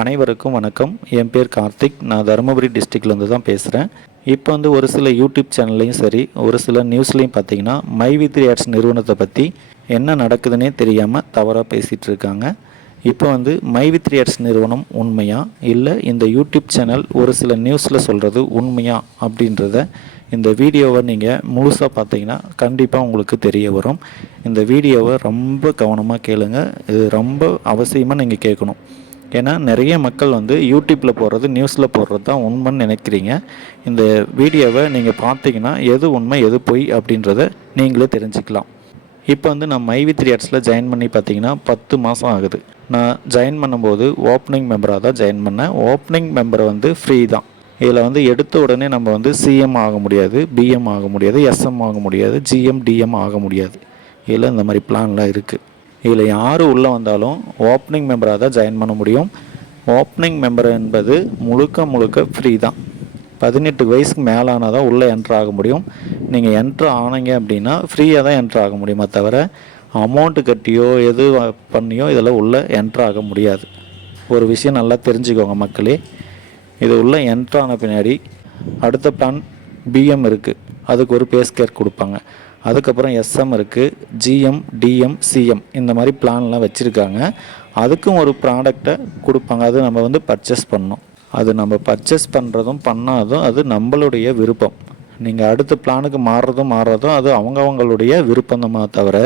அனைவருக்கும் வணக்கம். என் பேர் கார்த்திக். நான் தருமபுரி டிஸ்ட்ரிக்ட்லேருந்து தான் பேசுகிறேன் இப்போ வந்து ஒரு சில யூடியூப் சேனல்லையும் சரி ஒரு சில நியூஸ்லேயும் பார்த்தீங்கன்னா மை வித்ரி ஆட்ஸ் நிறுவனத்தை பற்றி என்ன நடக்குதுன்னே தெரியாமல் தவறாக பேசிகிட்டு இருக்காங்க. இப்போ வந்து மை வித்ரி ஆட்ஸ் நிறுவனம் உண்மையா? இல்லை இந்த யூடியூப் சேனல் ஒரு சில நியூஸில் சொல்கிறது உண்மையா? அப்படின்றத இந்த வீடியோவை நீங்கள் முழுசாக பார்த்தீங்கன்னா கண்டிப்பாக உங்களுக்கு தெரிய வரும். இந்த வீடியோவை ரொம்ப கவனமாக கேளுங்க. இது ரொம்ப அவசியமாக நீங்கள் கேட்கணும். ஏன்னா நிறைய மக்கள் வந்து யூடியூப்பில் போடுறது நியூஸில் போடுறது தான் உண்மைன்னு நினைக்கிறீங்க. இந்த வீடியோவை நீங்கள் பார்த்தீங்கன்னா எது உண்மை எது பொய் அப்படின்றத நீங்களே தெரிஞ்சுக்கலாம். இப்போ வந்து நான் மைவி த்ரீ ஆர்ட்ஸில் ஜாயின் பண்ணி பார்த்தீங்கன்னா பத்து மாதம் ஆகுது. நான் ஜாயின் பண்ணும்போது ஓப்பனிங் மெம்பராக தான் ஜாயின் பண்ணேன். ஓப்பனிங் மெம்பர் வந்து ஃப்ரீ தான். இதில் வந்து எடுத்த உடனே நம்ம வந்து சிஎம் ஆக முடியாது பிஎம் ஆக முடியாது எஸ்எம் ஆக முடியாது ஜிஎம் டிஎம் ஆக முடியாது. இதில் இந்த மாதிரி பிளான்லாம் இருக்குது இதில் யார் உள்ளே வந்தாலும் ஓப்பனிங் மெம்பராக தான் ஜாயின் பண்ண முடியும். ஓப்பனிங் மெம்பர் என்பது முழுக்க முழுக்க ஃப்ரீ தான். பதினெட்டு வயசுக்கு மேலானால் தான் உள்ளே என்ட்ரு ஆக முடியும். நீங்கள் என்ட்ரு ஆனீங்க அப்படின்னா ஃப்ரீயாக தான் என்ட்ரு ஆக முடியுமே தவிர அமௌண்ட்டு கட்டியோ எது பண்ணியோ இதெல்லாம் உள்ளே என்ட்ரு ஆக முடியாது. ஒரு விஷயம் நல்லா தெரிஞ்சுக்கோங்க மக்களே. இது உள்ளே என்ட்ரு ஆன பின்னாடி அடுத்த பிளான் பிஎம் இருக்குது அதுக்கு ஒரு பேஸ்கேர் கொடுப்பாங்க. அதுக்கப்புறம் எஸ்எம் இருக்குது ஜிஎம் டிஎம் சிஎம் இந்த மாதிரி பிளான்லாம் வச்சுருக்காங்க. அதுக்கும் ஒரு ப்ராடக்டை கொடுப்பாங்க. அது நம்ம வந்து பர்ச்சேஸ் பண்ணணும். அது நம்ம பர்ச்சேஸ் பண்ணுறதும் பண்ணாதும் அது நம்மளுடைய விருப்பம். நீங்கள் அடுத்த பிளானுக்கு மாறுறதும் மாறுறதும் அது அவங்கவுங்களுடைய விருப்பம் தான் தவிர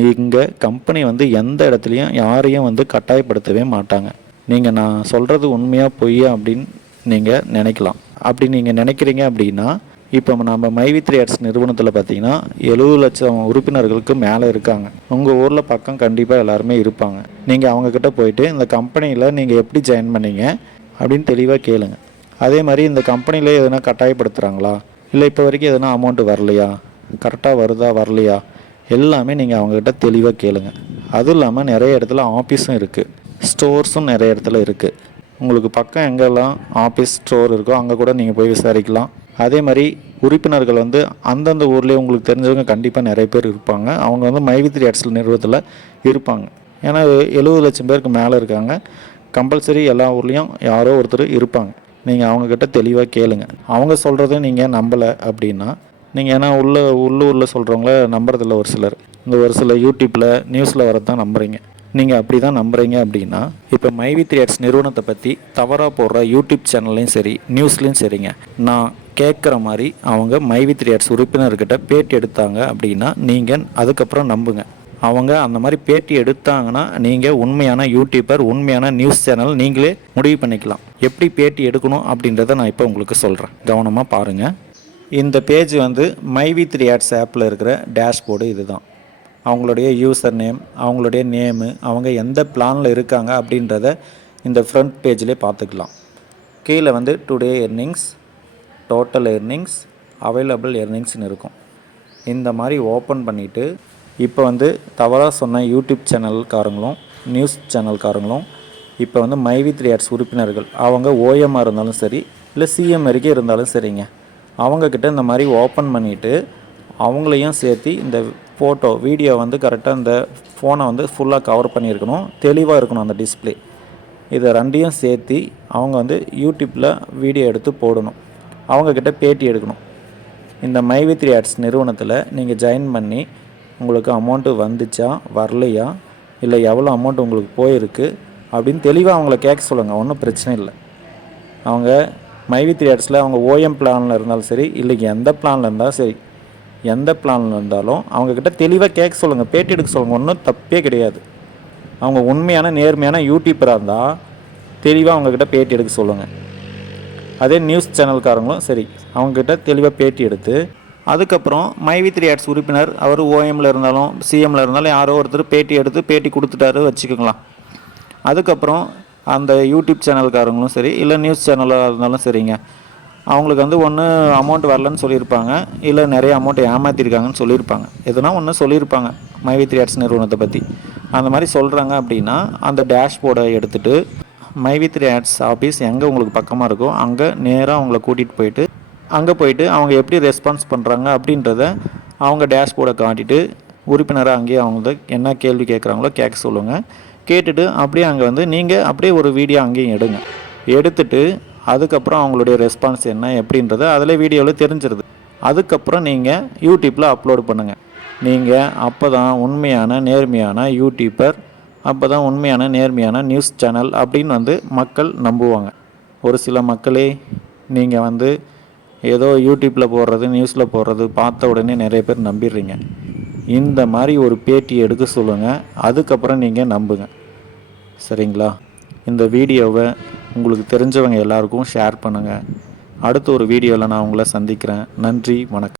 இங்கே கம்பெனி வந்து எந்த இடத்துலையும் யாரையும் வந்து கட்டாயப்படுத்தவே மாட்டாங்க. நீங்கள் நான் சொல்கிறது உண்மையாக பொய்யா அப்படின்னு நீங்கள் நினைக்கலாம். அப்படி நீங்கள் நினைக்கிறீங்க அப்படின்னா இப்போ நம்ம மைவி த்ரீ ஆர்ட்ஸ் நிறுவனத்தில் பார்த்தீங்கன்னா எழுபது லட்சம் உறுப்பினர்களுக்கு மேலே இருக்காங்க. உங்கள் ஊரில் பக்கம் கண்டிப்பாக எல்லாருமே இருப்பாங்க. நீங்கள் அவங்கக்கிட்ட போயிட்டு இந்த கம்பெனியில் நீங்கள் எப்படி ஜாயின் பண்ணீங்க அப்படின்னு தெளிவாக கேளுங்க. அதே மாதிரி இந்த கம்பெனியில் எதனா கட்டாயப்படுத்துகிறாங்களா இல்லை இப்போ வரைக்கும் எதனா அமௌண்ட் வரலையா? கரெக்டாக வருதா வரலையா? எல்லாமே நீங்கள் அவங்கக்கிட்ட தெளிவாக கேளுங்க. அதுவும் இல்லாமல் நிறைய இடத்துல ஆஃபீஸும் இருக்குது ஸ்டோர்ஸும் நிறைய இடத்துல இருக்குது உங்களுக்கு பக்கம் எங்கெல்லாம் ஆஃபீஸ் ஸ்டோர் இருக்கோ அங்கே கூட நீங்கள் போய் விசாரிக்கலாம். அதே மாதிரி உறுப்பினர்கள் வந்து அந்தந்த ஊர்லேயே உங்களுக்கு தெரிஞ்சவங்க கண்டிப்பாக நிறைய பேர் இருப்பாங்க. அவங்க வந்து மைவித்ரி ஆட்ஸில் நிறுவனத்தில் இருப்பாங்க. ஏன்னா எழுபது லட்சம் பேருக்கு மேலே இருக்காங்க. கம்பல்சரி எல்லா ஊர்லேயும் யாரோ ஒருத்தர் இருப்பாங்க. நீங்கள் அவங்கக்கிட்ட தெளிவாக கேளுங்க. அவங்க சொல்கிறத நீங்கள் நம்பலை அப்படின்னா நீங்கள் ஏன்னா உள்ள உள்ளூரில் சொல்கிறவங்கள நம்புறதில்ல ஒரு சிலர். இந்த ஒரு சில யூடியூப்பில் நியூஸில் வரதான் நம்புறீங்க. நீங்கள் அப்படி தான் நம்புறீங்க அப்படின்னா இப்போ மைவி த்ரீ ஆர்ட்ஸ் நிறுவனத்தை பற்றி தவறாக போடுற யூடியூப் சேனல்லையும் சரி நியூஸ்லேயும் சரிங்க. நான் கேட்குற மாதிரி அவங்க மைவி த்ரீ உறுப்பினர்கிட்ட பேட்டி எடுத்தாங்க அப்படின்னா நீங்கள் அதுக்கப்புறம் நம்புங்க. அவங்க அந்த மாதிரி பேட்டி எடுத்தாங்கன்னா நீங்கள் உண்மையான யூடியூபர் உண்மையான நியூஸ் சேனல் நீங்களே முடிவு பண்ணிக்கலாம். எப்படி பேட்டி எடுக்கணும் அப்படின்றத நான் இப்போ உங்களுக்கு சொல்கிறேன் கவனமாக பாருங்கள் இந்த பேஜ் வந்து மைவி த்ரீ ஆட்ஸ் ஆப்பில் இருக்கிற டேஷ்போர்டு இதுதான். அவங்களுடைய யூசர் நேம் அவங்களுடைய நேமு அவங்க எந்த பிளானில் இருக்காங்க அப்படின்றத இந்த ஃப்ரண்ட் பேஜ்லேயே பார்த்துக்கலாம். கீழே வந்து today earnings total earnings available எர்னிங்ஸ்னு இருக்கும். இந்த மாதிரி ஓப்பன் பண்ணிவிட்டு இப்போ வந்து தவறாக சொன்ன யூடியூப் சேனல்காரங்களும் நியூஸ் சேனல்காரங்களும் இப்போ வந்து மைவி த்ரீ ஆட்ஸ் உறுப்பினர்கள் அவங்க ஓஎம்மாக இருந்தாலும் சரி இல்லை சிஎம் வரைக்கும் இருந்தாலும் சரிங்க. அவங்கக்கிட்ட இந்த மாதிரி ஓப்பன் பண்ணிவிட்டு அவங்களையும் சேர்த்து இந்த ஃபோட்டோ வீடியோ வந்து கரெக்டாக இந்த ஃபோனை வந்து ஃபுல்லாக கவர் பண்ணியிருக்கணும் தெளிவாக இருக்கணும் அந்த டிஸ்பிளே இதை ரெண்டையும் சேர்த்து அவங்க வந்து யூடியூப்பில் வீடியோ எடுத்து போடணும். அவங்கக்கிட்ட பேட்டி எடுக்கணும். இந்த மைவி த்ரீ ஆட்ஸ் நிறுவனத்தில் நீங்கள் ஜாயின் பண்ணி உங்களுக்கு அமௌண்ட்டு வந்துச்சா வரலையா இல்லை எவ்வளோ அமௌண்ட் உங்களுக்கு போயிருக்கு அப்படின்னு தெளிவாக அவங்கள கேட்க சொல்லுங்கள் ஒன்றும் பிரச்சனை இல்லை. அவங்க மைவி த்ரீ ஆட்ஸில் அவங்க ஓஎம் பிளானில் இருந்தாலும் சரி இல்லை எந்த பிளானில் இருந்தாலும் சரி எந்த பிளானில் இருந்தாலும் அவங்கக்கிட்ட தெளிவாக கேட்க சொல்லுங்கள் பேட்டி எடுக்க சொல்லுங்கள் ஒன்றும் தப்பே கிடையாது. அவங்க உண்மையான நேர்மையான யூடியூப்பராக இருந்தால் தெளிவாக அவங்கக்கிட்ட பேட்டி எடுக்க சொல்லுங்கள் அதே நியூஸ் சேனல்காரங்களும் சரி அவங்கக்கிட்ட தெளிவாக பேட்டி எடுத்து அதுக்கப்புறம் மைவி த்ரீ ஆட்ஸ் உறுப்பினர் அவர் ஓஎம்மில் இருந்தாலும் சிஎம்மில் இருந்தாலும் யாரோ ஒருத்தர் பேட்டி எடுத்து பேட்டி கொடுத்துட்டாரு வச்சுக்கோங்களேன். அதுக்கப்புறம் அந்த யூடியூப் சேனல்காரங்களும் சரி இல்லை நியூஸ் சேனலாக இருந்தாலும் சரிங்க. அவங்களுக்கு வந்து ஒன்று அமௌண்ட் வரலன்னு சொல்லியிருப்பாங்க இல்லை நிறைய அமௌண்ட் ஏமாற்றிருக்காங்கன்னு சொல்லியிருப்பாங்க. எதுனா ஒன்று சொல்லியிருப்பாங்க மைவி த்ரீ ஆட்ஸ் நிறுவனத்தை பற்றி அந்த மாதிரி சொல்கிறாங்க அப்படின்னா அந்த டேஷ்போர்டை எடுத்துகிட்டு மைவி த்ரீ ஆட்ஸ் ஆஃபீஸ் எங்கே உங்களுக்கு பக்கமாக இருக்கோ அங்கே நேராக அவங்கள கூட்டிகிட்டு போயிட்டு அங்கே போயிட்டு அவங்க எப்படி ரெஸ்பான்ஸ் பண்ணுறாங்க அப்படின்றத அவங்க டேஷ்போர்டை காட்டிட்டு உறுப்பினராக அங்கேயே அவங்க என்ன கேள்வி கேட்குறாங்களோ கேட்க சொல்லுங்கள் கேட்டுட்டு அப்படியே அங்கே வந்து நீங்கள் அப்படியே ஒரு வீடியோ அங்கேயும் எடுங்க. எடுத்துட்டு அதுக்கப்புறம் அவங்களுடைய ரெஸ்பான்ஸ் என்ன எப்படின்றது அதில் வீடியோவில் தெரிஞ்சிருது. அதுக்கப்புறம் நீங்கள் யூடியூப்பில் அப்லோட் பண்ணுங்கள் நீங்கள் அப்போ தான் உண்மையான நேர்மையான யூடியூப்பர் அப்போ தான் உண்மையான நேர்மையான நியூஸ் சேனல் அப்படின்னு வந்து மக்கள் நம்புவாங்க. ஒரு சில மக்களே நீங்கள் வந்து ஏதோ யூடியூப்பில் போடுறது நியூஸில் போடுறது பார்த்த உடனே நிறைய பேர் நம்பிடுறீங்க. இந்த மாதிரி ஒரு பேட்டி எடுக்க சொல்லுங்கள் அதுக்கப்புறம் நீங்கள் நம்புங்க. சரிங்களா? இந்த வீடியோவை உங்களுக்கு தெரிஞ்சவங்க எல்லாருக்கும் ஷேர் பண்ணுங்கள் அடுத்த ஒரு வீடியோவில் நான் உங்களை சந்திக்கிறேன். நன்றி வணக்கம்.